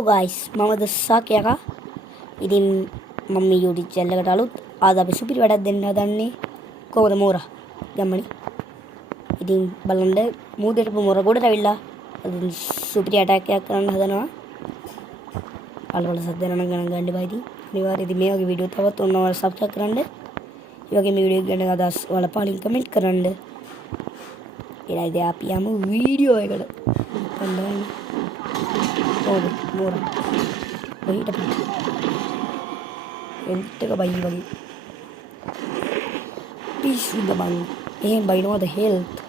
Guys මම දස්සක් යකා ඉතින් මම මේ YouTube channel එකට අලුත් ආද අපි සුපිරි වැඩක් දෙන්න හදන්නේ කොහොමද මෝරා ගම්මනි ඉතින් බලන්න මූදේට මෝරා ගොඩට ඇවිල්ලා ඉතින් සුපිරි ඇටැක් එකක් කරන්න හදනවා අලවල සද්ද නම් ගණන් ගන්න එපා ඉතින් අනිවාර්යයෙන් ඉතින් මේ වගේ වීඩියෝ තවත් ඔන්නවල subscribe කරන්න ඒ වගේ මේ වීඩියෝ ගැන අදහස් ඔයාලා පාලින් කමෙන්ට් කරන්න එලා ඉතින් අපි යමු වීඩියෝ එකට කන්දරන්නේ Oh, murah. Bayi tapi. Ente ka bayi bagi. Peace udah bang. Bayi no ada health.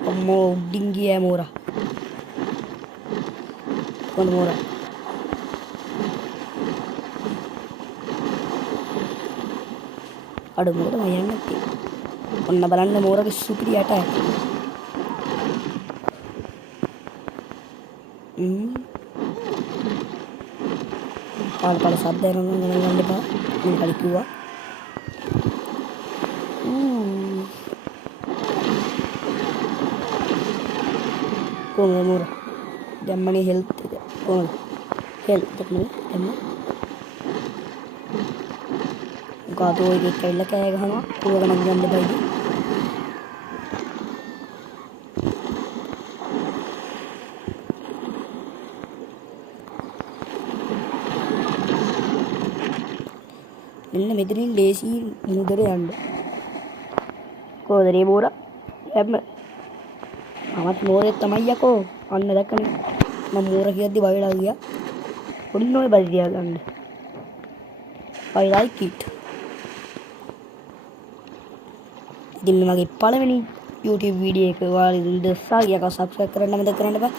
Kamu tinggi ya murah. Kon murah. Aduh murah mayan nanti. Kon balanda murah ke supri attack. Pala sadda නම් ගණන් ගන්න එපා මම කලින් කිව්වා කොහොමද මෝර දැම්මනේ health එක කොහොමද හෙල්ත් එක නේ දැම්ම ගාතෝ එකක් කැවිලා කෑ ගහනවා ඌව ගණන් ගන්න එපා ඉතින් මෙන්න මෙතනින් ලේසි මුදර යන්න කොහොමද මෝරා හැම මමත් මෝරේ තමයි යකෝ අන්න දැක්කනේ මම මෝරා කියද්දි බය වෙලා ගියා ඔන්න ඔය බඩ දියා ගන්න I like it ඉතින් මගේ පළවෙනි YouTube වීඩියෝ එක ඔයාලා ඉතින් දැස්සා යකෝ subscribe කරන්න මතක කරන්න එපා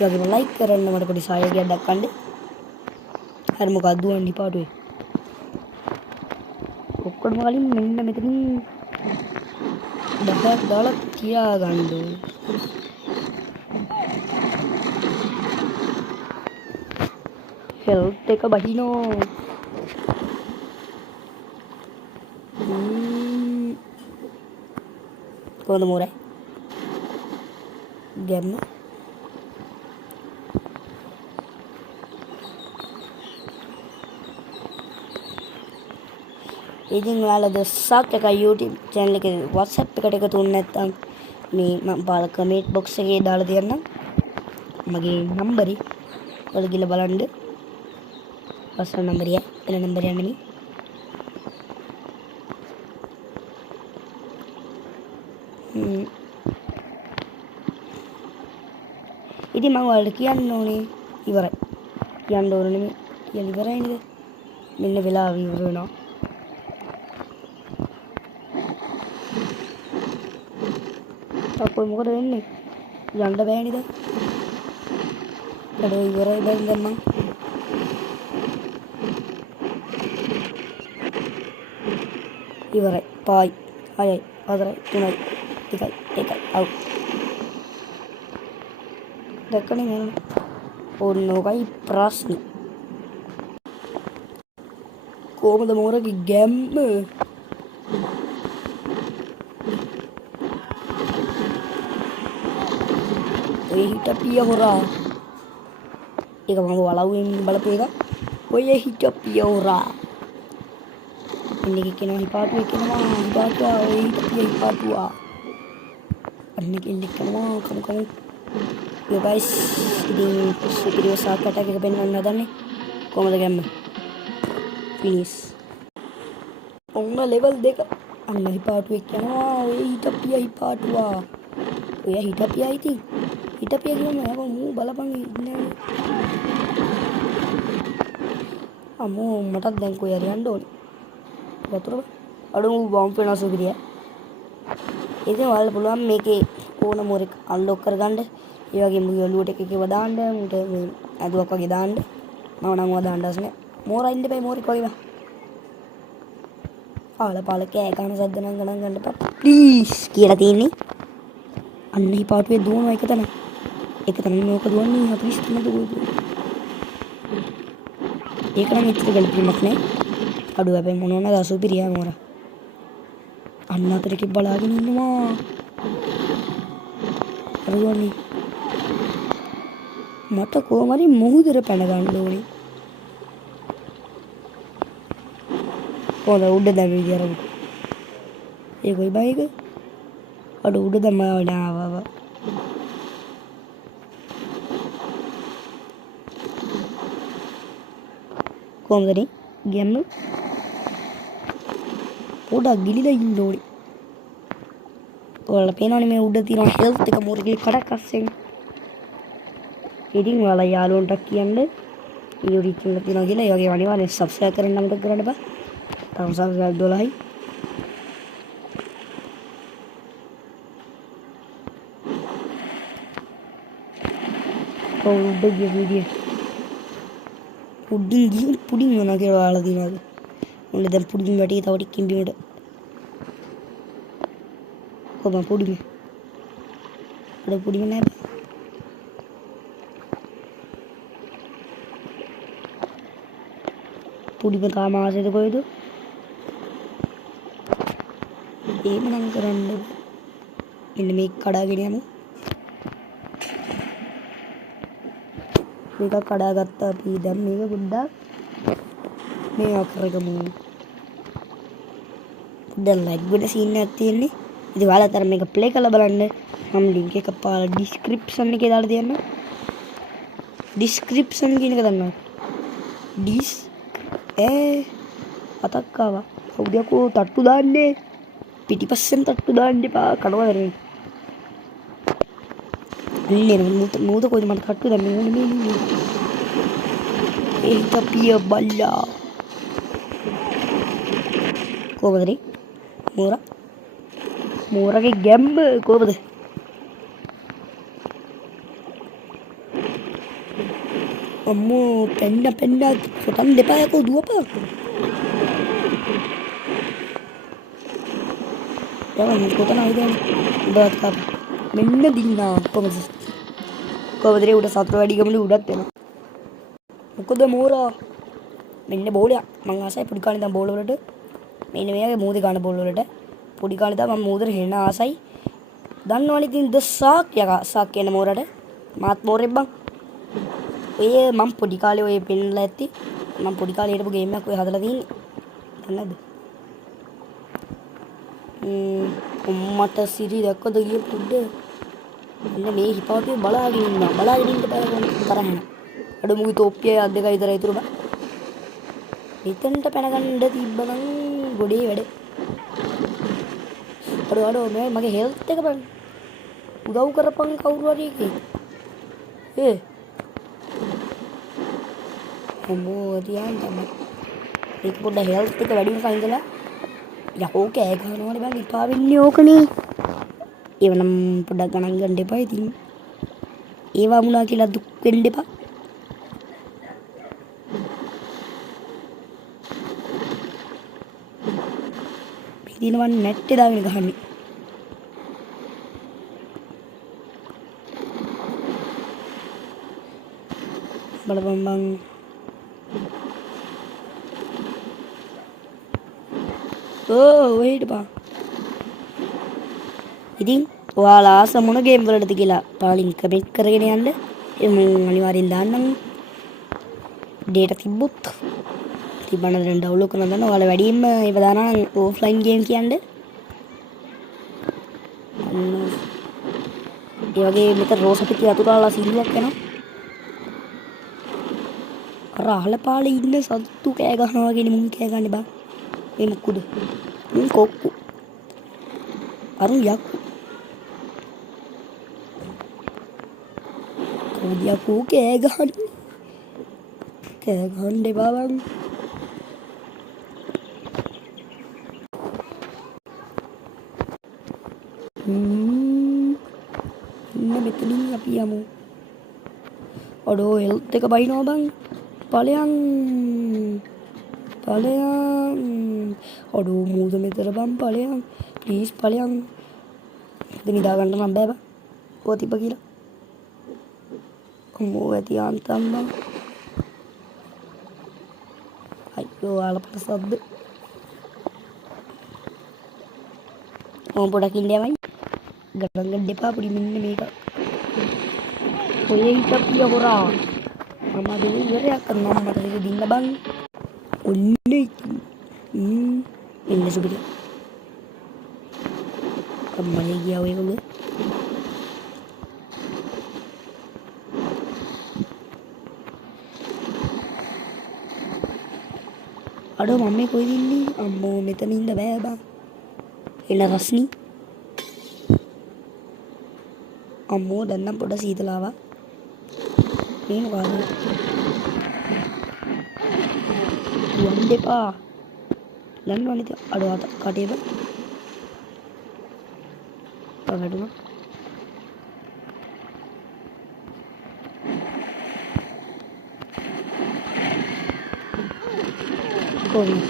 ඒ වගේම like කරන්න මට පොඩි සහයෝගයක් දක්වන්න හරි මොකක්ද දුවන්නේ පාටුවේ ඔක්කොම කලින් මෙන්න මෙතනින් බඩක් දාලා තියාගන්න හෙල්ත් එක බහිනෝ කොහොමද මෝරේ ගැම්ම ඉතින් ඔයාලා දස්සක් එක YouTube channel එකේ WhatsApp එකට එකතු වුනේ නැත්නම් මේ මම පාල කමෙන්ට් box එකේ දාලා තියන්නම් මගේ නම්බරේ ඔයාලා ගිහලා බලන්න WhatsApp නම්බරය එන නම්බරය නෙමෙයි ඉතින් මම ඔයාලට කියන්න ඕනේ ඉවරයි කියන්න ඕනේ නෙමෙයි කියලා ඉවරයි නේද මෙන්න වෙලාව ඉවර වෙනවා අපෝ මොකද වෙන්නේ යන්න බෑ නේද බඩේ ඉවරයි දැන් මං ඉවරයි 5 6 4 3 2 1 අවුට් දැක්කනේ මම ඕනෝගයි ප්‍රශ්නේ කොහොමද මෝරගේ ගැම්ම ඔය හිටපිය හොරා ඒක මම වලව්වෙන් බලපු එක ඔය හිටපිය හොරා ඉන්නේ කෙනා හිපාටුවේ කෙනා හිපාටුවා ඔය හිටපිය හිපාටුවා අන්නේ කෙනෙක් කෙනා කම යෝ ගයිස් ඉතින් සුපිරිය සාකට් එක පෙන්වන්න හදන්නේ කොහමද ගැම්ම ෆිනිෂ් ඔන්න ලෙවල් 2 අන්න හිපාටුවේ කෙනා ඔය හිටපිය හිපාටුවා ඔය හිටපියයි ඉතින් හිටපිය කියන්න හැම මූ බලපන් ඉන්නේ අම්මෝ මටත් දැන් කොයි හරි යන්න ඕනේ වතුර අඩු මූ බම්ප් වෙනවා සුපිරිය ඉතින් ඔයාලට පුළුවන් මේකේ ඕන මොරෙක් අන්ලොක් කරගන්න ඒ වගේ මූ ඔලුවට එකව දාන්න මූට මේ ඇදුවක් වගේ දාන්න මම නම් වදාන්න අවශ්‍ය මෝරා ඉන්න බෑ මෝරේ කොයිවා පාල කෑ ගන්න සද්ද නම් ගණන් ගන්න එපා ප්ලීස් කියලා තියෙන්නේ අන්න හිපාටුවේ දුවනවා එක තමයි ඒක තමයි මේක දුවන්නේ 43 දුවන්නේ ඒක නම් ඉතිරි ගැලපීමක් නෑ අඩු හැබැයි මොනවද අසුපිරියා මෝරා අන්න අතරට බලාගෙන ඉන්නවා අරුවන්නේ මට කොහොම හරි මුහුදට පැන ගන්න ඕනේ. කොහොමද උඩ දැම්මේ කියලා. ඒ කොයි බයික? අර උඩ දැම්මා නාවා. කොහොමද නේ? ගියන්න. පොඩක් ගිලිලා ඉන්න ඕනේ. ඔයාලා පේනවනේ මේ උඩ තියෙන හෙල්ත් එක මොරගේ කඩක් අස්සෙන්. ඉතින් ඔයාලා යාළුවන්ට කියන්න YouTube channel එක තියෙනවා කියලා ඒ වගේ අනිවාර්යෙන් subscribe කරන්න අමතක කරන්න එපා. තාම subscribe 12යි. උඩ ගිය වීඩියෝ උඩින් ගිහින් පුඩින් මොනවා කියලා ඔයාලා දිනවද? මොන්නේ දැන් පුඩින් වැටි තව ටිකකින් බිමට. කොහොම පුඩින්? අර පුඩින් නෑ. පුඩිම තාම ආසෙද කොයිද? එහෙම නම් කරන්න. මෙන්න මේක කඩාගෙන යමු. මේක කඩාගත්තා අපි දැන් මේක පොඩ්ඩක් මේ අකරගමු. දැන් ලයික් ගොඩ සීන් එකක් තියෙන්නේ. ඉතින් ඔයාලා අතර මේක ප්ලේ කරලා බලන්න. මම ලින්ක් එක පාලා ඩිස්ක්‍රිප්ෂන් එකේ දාලා තියන්න. ඩිස්ක්‍රිප්ෂන් කියන එක දන්නවා. අතක් ආවා. කවුද යකෝ තට්ටු දාන්නේ? පිටිපස්සෙන් තට්ටු දාන්න එපා. කනවා දරේ. ඉන්නේ මූද කොයිද මට තට්ටු දාන්නේ ඕනේ මේ. ඒක පිය බල්ලා. කොහොමද නේ? මෝරගේ ගැම්ම කොහොමද? අම්මෝ පෙන්න කොටන් දෙපා යකෝ දුවපා. යවන්න කොටන ආයිදන්නේ. උඩත් කප. මෙන්න දින්නා කොහොමද रे උඩ සතර වැඩි ගමනේ උඩත් එනවා. මොකද මෝරා මෙන්න බෝලයක්. මං ආසයි පොඩි කාලේ ඉඳන් බෝල වලට. මෙන්න මෙයාගේ මූදේ ගන්න බෝල වලට. පොඩි කාලේ ඉඳන් මම මූදේ හෙන්න ආසයි. දන්නවනේ ඉතින් දසාක් යකා සාක් කියන මෝරට. මාත් මෝරෙක් බං. ඔය මම පොඩි කාලේ ඔය පෙන්නලා ඇත්ති. මම පොඩි කාලේ හිටපු ගේම් එකක් ඔය හදලා තියෙන්නේ. දන්නවද? මට සිරි දැක්කද ගිය පුඩ. මෙන්න මේ හිපාපේ බලාගෙන ඉන්නවා. බලාගෙන ඉන්න බෑ තරහන. අඩ මුයි තෝප්පිය අත් දෙකයි විතර ඉතුරු බා. මෙතනට පැන ගන්න තිබ්බනම් ගොඩේ වැඩ. අඩ මේ මගේ හෙල්ත් එක බලන්න. උදව් කරපන් කවුරු හරි එකේ. අම්මෝ තියන් තමයි. ඒක පොඩ්ඩ හෙල්ත් එක වැඩි වෙනකන් ඉඳලා යකෝ කෑ ගහනවනේ බං ඉපා වෙන්නේ ඕකනේ. ඒව නම් පොඩ්ඩක් ගණන් ගන්න එපා ඉතින්. ඒවා වුණා කියලා දුක් වෙන්න එපා. පිටිනවන් නැට්ටේ දාගෙන ගහන්නේ. බලපන් බං. හිටපා. ඉතින් ඔයාලා ආස මොන ගේම් වලටද කියලා තාලින් කමෙන්ට් කරගෙන යන්න. මම අනිවාර්යෙන් දාන්නම්. ඩේටා තිබ්බොත් තිබ්බන දැන් ඩවුන්ලෝඩ් කරන දන්න ඔයාලා වැඩියෙන්ම ඒව දානවා නම් ඕෆ්ලයින් ගේම් කියන්නේ. ඒ වගේ මෙතන රෝස පිටි අතුරාලා සිල්ලුවක් යනවා. අර අහලපාලේ ඉන්න සත්තු කෑ ගහනවා වගේ මුන් කෑ ගන්නේ බං. මේ මොකුද? මුන් කොක්කු. අර යක්කු. කවුද යක්කු කෑ ගහන්නේ? කෑ ගහන්න එපා බං. මෙතනින් අපි යමු. අඩෝ හෙල්ත් එක බයිනවා බං. ඵලයන් අඩෝ මූද මෙතන බං ඵලයන්. ප්ලීස් ඵලයන්. ඉතින් නිදා ගන්න නම් බෑ බං. ඕ තිබ්බ කියලා. අම්මෝ ඇති ආන්තම් බං. අයියෝ ආලපට සද්ද. මම පොඩක් ඉන්න යමයි. ගණන් ගන්න එපා පොඩි මෙන්න මේක. ඔය හිටපිය හොරා මම අද ඉවරයක් කරනවා මට ඒක දින්න බං ඔන්න එන්න සුපිරි අම්මනේ ගියා ඔයගොල්ලෝ අඩෝ මම මේ කොයිද ඉන්නේ අම්මෝ මෙතන ඉන්න බෑ බං එන රස්නි අම්මෝ දැන් නම් පොඩ සීතල ආවා මේ මොකද වම් දෙපා ලන්නවනේ ඉතින් අඩෝ අත කටේ බං පගඩුව කොහොමද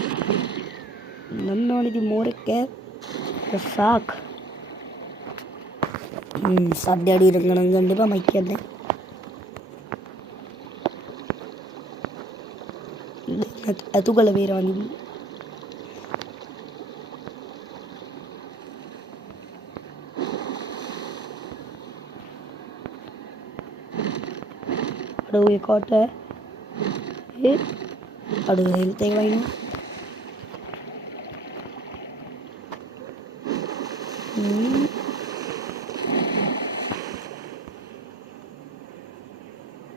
ලන්නවනේ ඉතින් මෝරෙක් කෑ රසාක් සද්ද අඩු ඉරන් ගණන් ගන්න එපා මයික් කියන්නේ අතුගල වේරවන්දි අඩෝ ඒ කොට ඒ අඩෝ හෙල්ත් එක වයින්නවා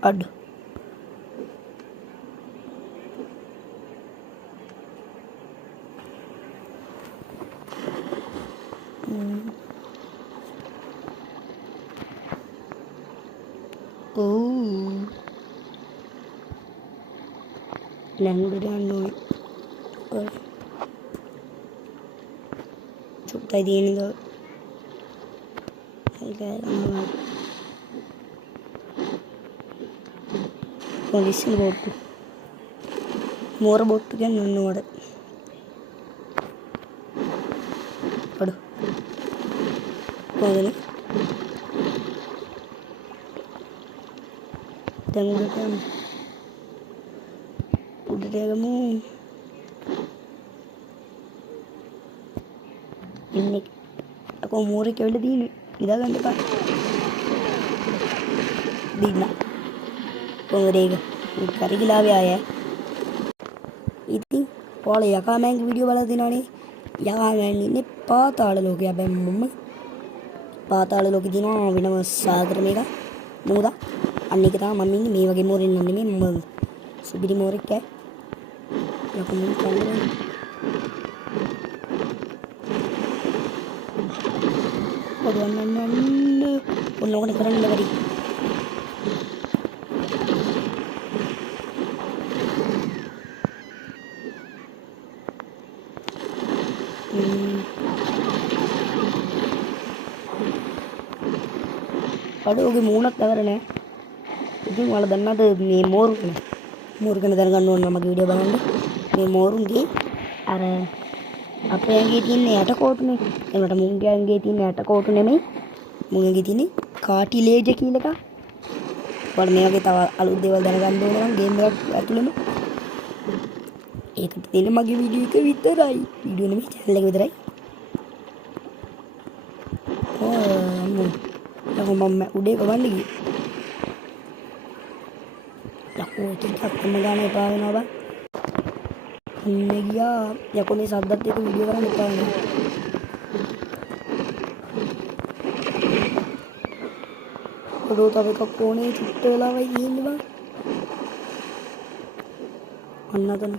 අඩෝ ලැංගුඩට යන්න ඕනේ චුට්ටයි තියෙනද පොලිසිය බොට්ටු මෝර බොට්ටු කියන්නේ ඔන්න උඩ අඩෝ කොහොමද දැන් උඩට යන්න උඩට යමු ඉන්නේ අකෝ මෝරේ කෙවිල දින්නේ ඉදා ගන්න එපා දින්න කොහොමද ඒක කරිගිලාවේ ආයේ ඉතින් ඔයාලා යකා මෑන්ගේ වීඩියෝ බලලා දිනවනේ යකා මෑන් ඉන්නේ පාතාල ලෝකේ හැබැයි මම පාතාල ලෝකේ දිනවා වෙනම සාගර මේක මොකද අන්න එක තමයි මම ඉන්නේ මේ වගේ මෝරෙන් නම් නෙමෙයි මම සුබිරි මෝරෙක් කෑ යකෝ මම කන්නේ ඔන්න ඕකනේ කරන්න වැඩි අඩෝගේ මූණක් ඇවර නෑ ඉතින් ඔයාලා දන්නවද මේ මෝරු ගැන දැනගන්න ඕන නම් මගේ වීඩියෝ බලන්න මේ මෝරුන්ගේ අර අපේ ඇඟේ තියෙන යට කෝටුනේ එනකොට මුන්ගේ ඇඟේ තියෙන යට කෝටු නෙමෙයි මුන්ගේ තියෙන කාටිලේජ් කියලා එකක් ඔයාලා මේ වගේ තව අලුත් දේවල් දැනගන්න ඕන නම් ගේම් එකක් ඇතුළේම ඒකට තියෙන මගේ වීඩියෝ එක විතරයි වීඩියෝ නෙමෙයි channel එක විතරයි මම උඩේ ගවන්න ගියේ යකෝ ටිකක් අම්ම ගන්න එපා වෙනවා බං ඉන්නේ ගියා යකෝ මේ සද්දත් එක්ක වීඩියෝ කරන්න එපා වෙනවා ඔඩෝ තව එකක් ඕනේ චුට්ට වෙලාවයි ඉන්නේ බං අන්න අතන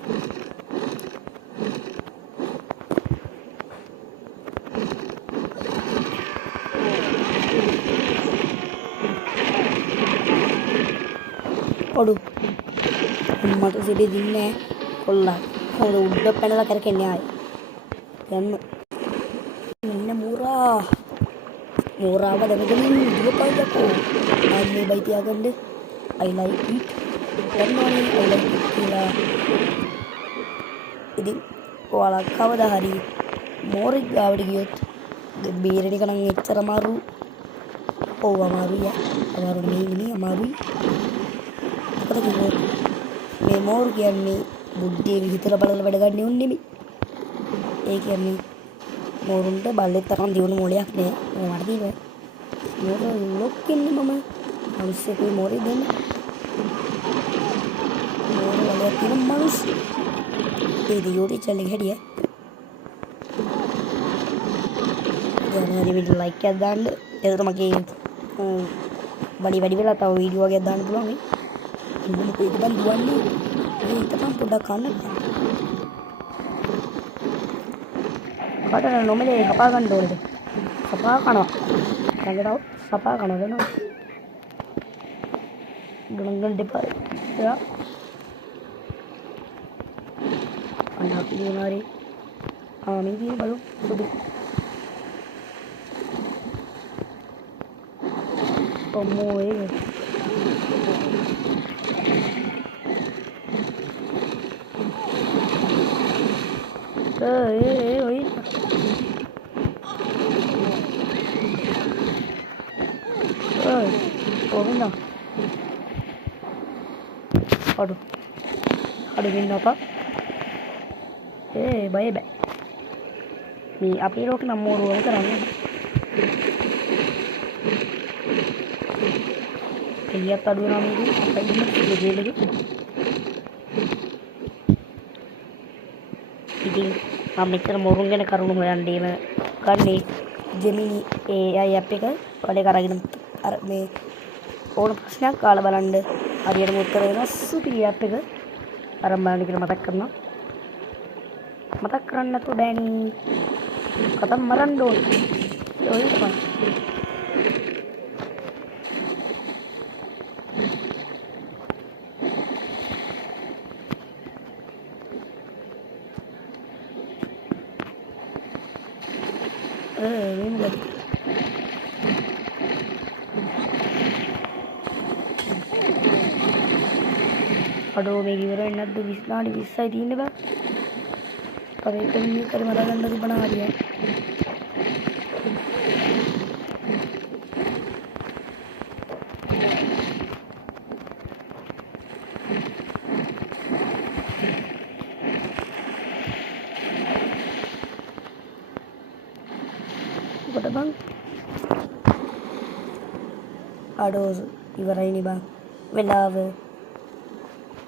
ඔඩු මට සිටි දින්නේ කොල්ලා හොර උඩ පැනලා කරකෙන්නේ ආයේ දැන් මෙන්න මෝරාව දැකගෙන ඉදුවපයිදකෝ අන්නේ බයි තියාගන්න I like it දැන්වනේ I like it කියලා ඉතින් ඔයාලා කවදා හරි මෝරෙක් ගාවට ගියොත් බේරෙන එක නම් එච්චර අමාරු ඔව් අමාරුයි අමාරු නෙමෙයි අමාරුයි මේ මෝරු කියන්නේ බුද්ධිය විහිතල බලලා වැඩ ගන්න උන් නෙමෙයි. ඒ කියන්නේ මෝරුන්ට බල්ලෙක් තරම් දියුණු මොලයක් නෑ. මට තියෙන්නේ. මෝරු ලොක් ඉන්නේ මම. මිනිස්සෙකුයි මෝරේ දෙන්න. මෝරේ වලයක් තියෙන මිනිස්සු. ඒ දියෝටි චැලෙක හැදියා. දැන් හරි වීඩියෝ ලයික් එකක් දාන්න. එතකොට මගේ වැඩි වෙලා තව වීඩියෝ වගේක් දාන්න පුළුවන් වෙයි. ඉන්න මොකද බන් දුවන්නේ. ඒ හිතපන් පොඩ්ඩක් කන්න. කාටද නොමලේ කපා ගන්න ඕනේද? කපා කනවා. ළඟටව කපා කනවා වෙනවා. ගණන් දෙපාර. යා. අන්න අපි දුනාරි. මේ දින බලමු. සුදු. ඔම්මෝ ඒ. ඔය. ඕකද? අඩු වෙන්නපා. බය බෑ. මේ අපේ ලෝකෙ නම් මෝරුවම කරන්නේ. එළියට අඩු වෙනා මේක අපේ ජීවිතේ. ඉතින් මම මෙතන මෝරුන් ගැන කරුණු හොයන්නේම ගන්නේ ජෙමිනි AI app එක වැඩ කරගෙන අර මේ ඕන ප්‍රශ්නයක් කාලා බලන්න හරියටම උත්තර දෙන සුපිරි app එක අරන් බලන්න කියලා මතක් කරනවා. මතක් කරන්න නැතුව බෑනේ. කතම් මරන්න ඕනේ. ඔය තමයි. අඩෝ මේක ඉවර වෙන්නේ නැද්ද? 20 20යි තියෙන්නේ බා. තව එක මිනිහකට මරා ගන්න තිබුණා හරිය. කොට බං. අඩෝ ඉවරයිනේ බං. වෙලාව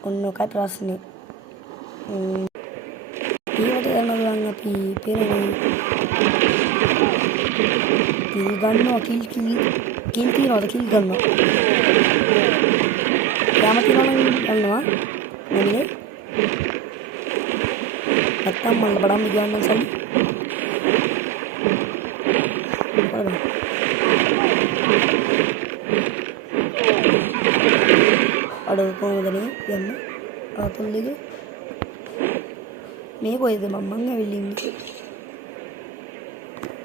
ඔන්න ඔකයි ප්‍රශ්නේ. ඊට යනවා අපි පෙරේ කිල් ගන්නවා කිල් තියනවාද කිල් ගන්නවා. යාම තියනවා නම් ගන්නවා. නෙමෙයි. නැත්තම් මම බඩම් ගියන්න සල්ලි. අඩෝ කොහොමද නේ යන්න? ආතල්ලේද? මේ කොයිද මම ඇවිල්ලා ඉන්නේ.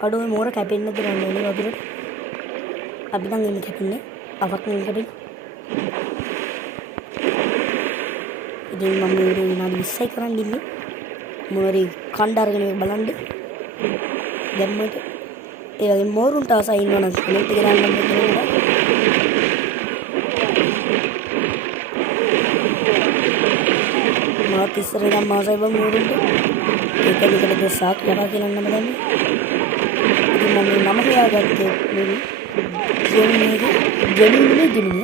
අඩෝ මෝර කැපෙන්න දෙන්න ඕනේ වතුරට. අපි නම් ඉන්නේ කැපෙන්නේ. අවක් නෙමෙයි කැපෙන්නේ. ඉතින් මම මේ විනාඩි 20යි කරන් ඉන්නේ. මොරි කණ්ඩ අරගෙන බලන්න. දැම්මට ඒ වගේ මෝරුන්ට ආසයි ඉන්නවනම් කමෙන්ට් එක දාන්න බෑ. මාත් ඉස්සර ඉඳන් මාසයි බං මෝරුන්ට. ඒක විතරද සාක් යකා කියලා නම දන්නේ. ඉතින් මම මේ නම හොයාගත්තේ මේ ජෙමිනි.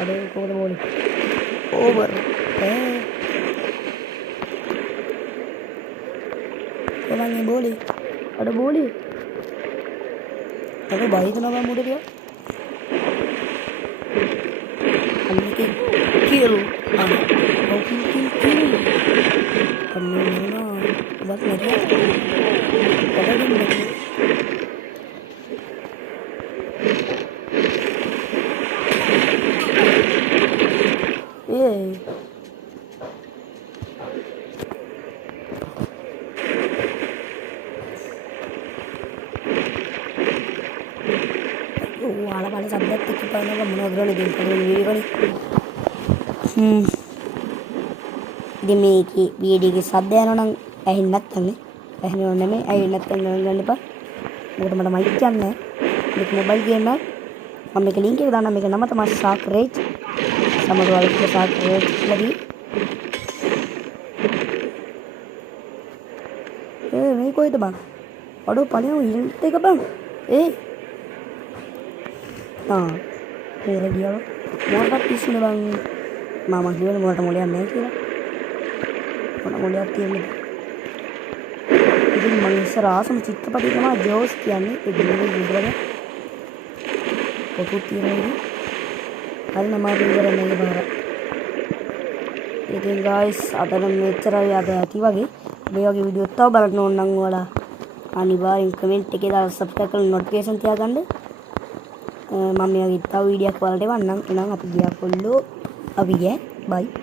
අඩෝ කොහොමද මොලේ? ඕවර්. කොහොමද බෝලේ? අඩෝ බෝලේ. අඩෝ බයිද නම මොඩේ කියලා? අන්නකේ කිරු. කිල්. අම්මෝ නෝ. වත් නෑ. කඩගෙන वाला वाले सब्जेक्ट की पढ़ने का मनोग्रह नहीं देता है वीडियो का दिम्मी की वीडियो की शब्द है ना अहिन्नत तंगे अहिन्नत में अहिन्नत तंगे गंडे पर वो तो मतलब माइक क्या है एक मोबाइल गेम है हम एक लिंक के दाना में करना मत हमारे साथ रेज समझ वाले के साथ रेज लगी කොහෙද බං? අඩෝ ඵලයන් හිල්ට් එක බං. මේර ගියා. මොකක්ද පිස්සුනේ බං. මම කියවනේ මොකට මොලයක් නැහැ කියලා. මොන මොලයක් තියෙන්නේ? ඉතින් මම ඉස්සර ආසම චිත්‍රපටය තමයි ජෝස් කියන්නේ. ඒ දෙන්නේ විතරද? පොතු තියෙනවා. හරි නමාරු ඉවරයි මේ පාර. ඉතින් guys අද නම් මෙච්චරයි අද ඇති වගේ. මේ වගේ වීඩියෝ තව බලන්න ඕන නම් ඔයාලා අනිවාර්යෙන් කමෙන්ට් එකේ දාලා subscribe කරලා notification තියාගන්න. මම මේ වගේ තව වීඩියෝක් වලට එවන්නම්. එහෙනම් අපි ගියා කොල්ලෝ. අපි ගියා. bye.